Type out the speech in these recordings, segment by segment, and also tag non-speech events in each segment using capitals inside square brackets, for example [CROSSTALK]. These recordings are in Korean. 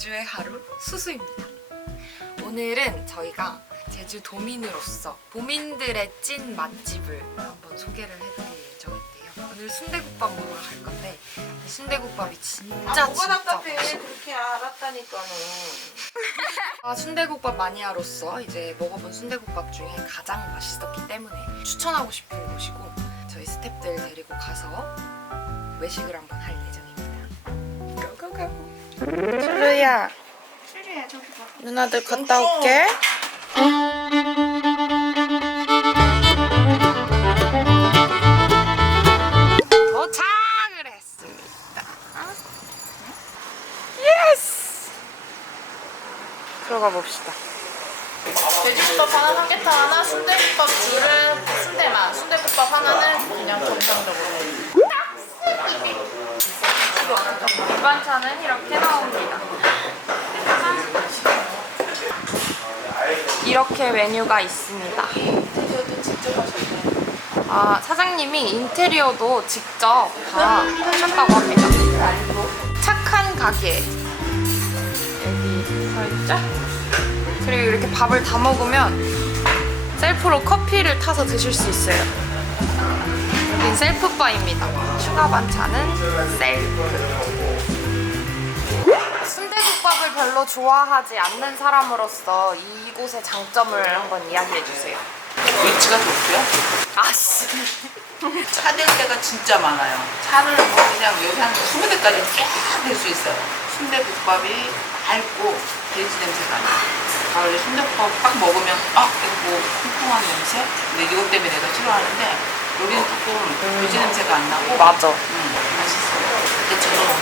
오늘의 하루 수수입니다. 오늘은 저희가 제주 도민으로서 도민들의 찐 맛집을 한번 소개를 해드릴 예정인데요. 오늘 순대국밥 먹으러 갈 건데 이 순대국밥이 진짜 아, 뭐가 진짜 답답해. 그렇게 알았다니까는. [LAUGHS] 아, 순대국밥 마니아로서 이제 먹어본 순대국밥 중에 가장 맛있었기 때문에 추천하고 싶은 곳이고 저희 스탭들 데리고 가서 외식을 한번 할. 저기 봐. 누나들 갔다 올게. 도착을 했습니다. 예스! 들어가 봅시다. 밑반찬은 이렇게 나옵니다. 이렇게 메뉴가 있습니다. 아, 사장님이 인테리어도 직접 다 하셨다고 합니다. 착한 가게. 여기 살짝. 그리고 이렇게 밥을 다 먹으면 셀프로 커피를 타서 드실 수 있어요. 여긴 셀프바입니다. 추가 반찬은 셀프. 순대국밥을 별로 좋아하지 않는 사람으로서 이곳의 장점을 한번 이야기해 주세요. 위치가 좋고요. 아씨. [LAUGHS] 차댈 때가 진짜 많아요. 차를 뭐 그냥 여기 한 20대까지 쫙댈수 있어요. 순대국밥이 맑고 돼지 냄새가 나요. 가을에 순대국밥 딱 먹으면 아 이거 뭐 콩콩한 냄새? 근데 이것 때문에 내가 싫어하는데 여기는 조금 돼지 냄새가 안 나고 맞아. 음, 맛있어요. 근데 저는 오늘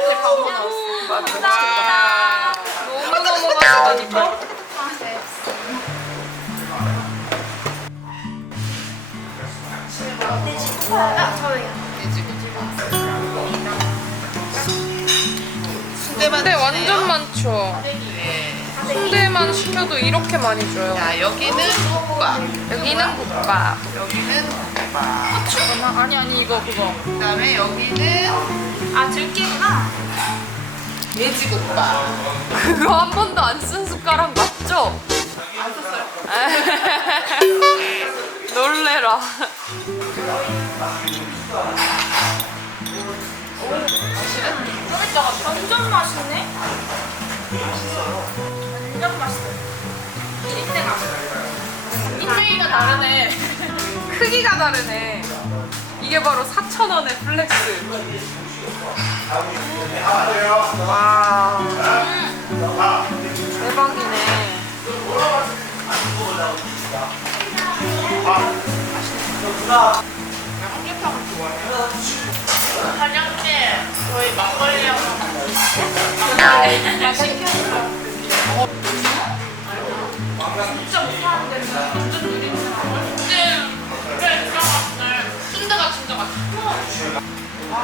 삼계탕 먹어요. 근데. 완전 많죠. 네. 순대만 시켜도 이렇게 많이 줘요. 자 여기는 국밥, 여기는 국밥. 여기는 국밥. 아, 아니 아니 이거 그거. 그다음에 여기는 아, 들깨구나. 돼지국밥. 그거 한 번도 안 쓴 숟가락 맞죠? 안 썼어요. [LAUGHS] 놀래라. 좀 이따가 완전 맛있네. 완전 맛있어. 인테가. 인테이가 다르네. 크기가 다르네. 이게 바로 4,000원의 플렉스. 와. 대박이네. 삼계탕을 좋아해요. 사장님, 저희 막걸리랑 진짜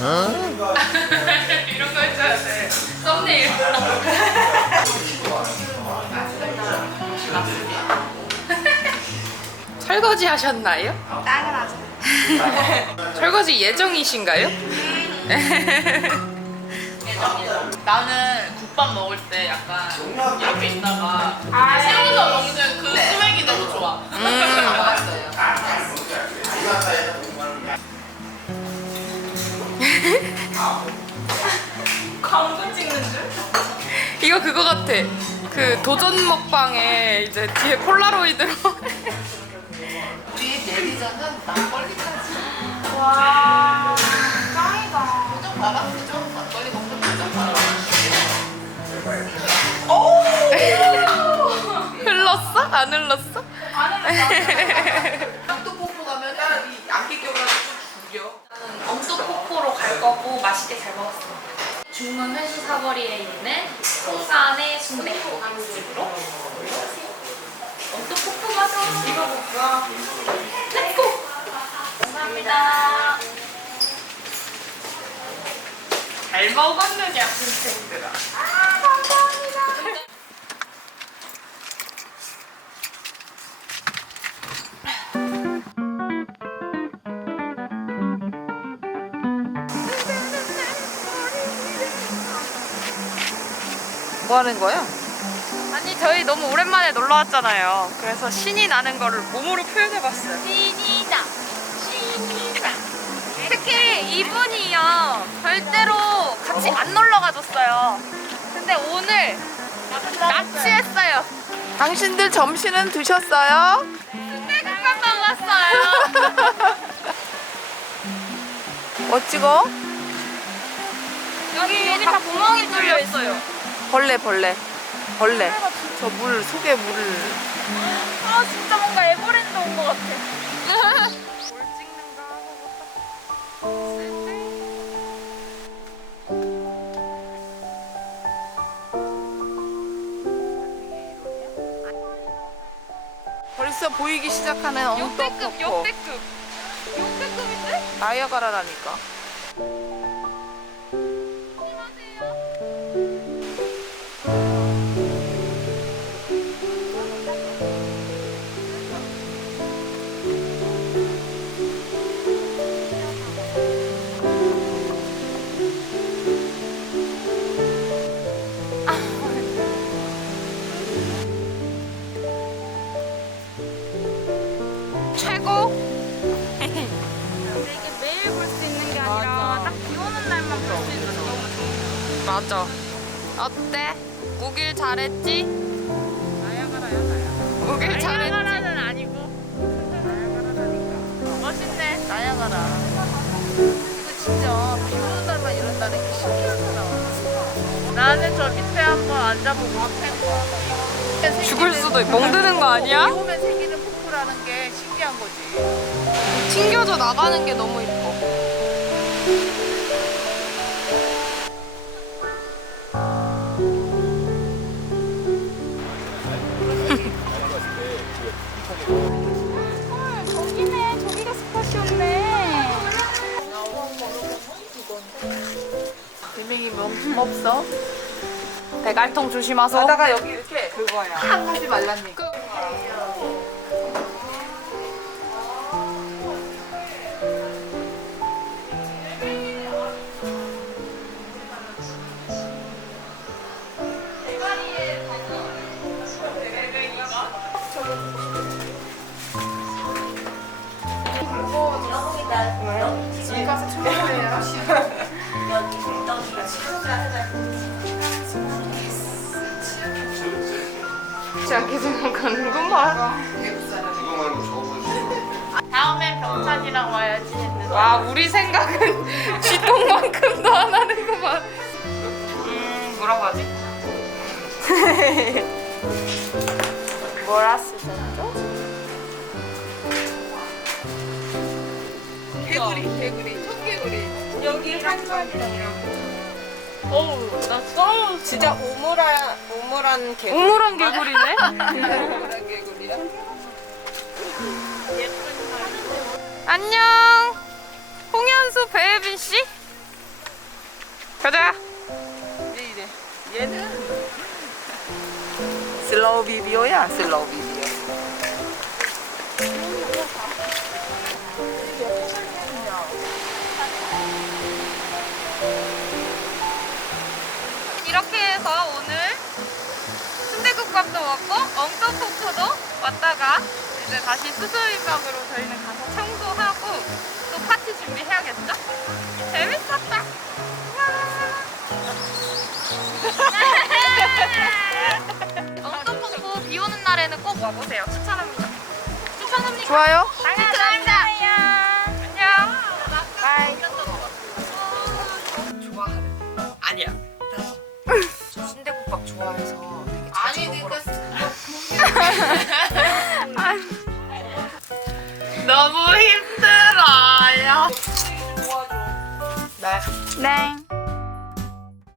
이런 거 해줘야 돼. 썸네일. [LAUGHS] 설거지 하셨나요? 당연하죠. 설거지 예정이신가요? 나는 국밥 먹을 때 약간 이렇게 있다가 세워서 먹는 그 스웩이 너무 좋아. [LAUGHS] 맛있어요. [LAUGHS] 광고 찍는 줄? 이거 그거 같아. 그 도전 먹방에 이제 뒤에 폴라로이드로 뒤에 내리자는 막걸리까지. 와, 짱이다. 표정 봐봐 표정. 막걸리 먹는 표정 봐봐. [LAUGHS] 흘렀어? 안 흘렀어? 안흘 [LAUGHS] 렀어. 또 뽀뽀 가면 이 안개 껴가지고 죽여. 거고 맛있게 잘 먹었습니다. 중문 회수 사거리에 있는 송산의 순대국집으로 올라오세요. 언또 폭포 가서 찍어볼까? 렛고! 감사합니다. 잘 먹었느냐, 선생들아. 뭐 하는 거야? 아니 저희 너무 오랜만에 놀러 왔잖아요. 그래서 신이 나는 거를 몸으로 표현해 봤어요. 신이다. 신이다. 특히 이분이요 절대로 같이 안 놀러 가줬어요. 근데 오늘 납치했어요. 당신들 점심은 드셨어요? 순대국밥 먹었어요. [LAUGHS] 뭐 찍어? 여기 여기 다 구멍이 뚫려 있어요. 벌레 벌레. 벌레. 저물 속에 물을. 아 진짜 뭔가 에버랜드 온 것 같아. [LAUGHS] 뭘 찍는가 하고. 벌써 보이기 시작하는 역대급 엉떡폭포 역대급. 역대급인데? 나이아가라라니까 맞아. 어때? 우길 잘했지? 나야가라야 나야가라 우길 잘했지? 나야가라는 아니고. 멋있네. 나야가라 이거 진짜 비 오는 날만 이런다는 게 신기하잖아 나는 저 밑에 한번 앉아보고 죽을 수도 있고 멍드는 거 아니야? 비 오면 생기는 폭포라는 게 신기한 거지 튕겨져 나가는 게 너무 이뻐. 대명이 뭐 없어? 대갈통 조심하소. 가다가 여기 이렇게 그거야 하지 말란 얘기 진짜 계속 가는구만. 다음엔 병찬이랑 와야지 했는데. 와, 우리 생각은 [LAUGHS] 쥐똥만큼도 안 하는구만. 음, 뭐라고 하지? [LAUGHS] 뭐라 쓰셨죠? 개구리 개구리 청개구리 여기 한번이랑 어우, 나 써. 진짜 우물한 우물한 개. 우물한 개구리네? 개구리 개구리야 안녕. 홍현수 배혜빈 씨. 가자. 왜 이래 얘는 슬로우 비디오야 슬로우 비디오 순대국밥도 먹고 엉떡폭포도 왔다가 이제 다시 수수인박으로 저희는 가서 청소하고 또 파티 준비해야겠죠? 재밌었다. [LAUGHS] 엉떡폭포 비 오는 날에는 꼭 와보세요. 추천합니다. 추천합니다. 좋아요? 감사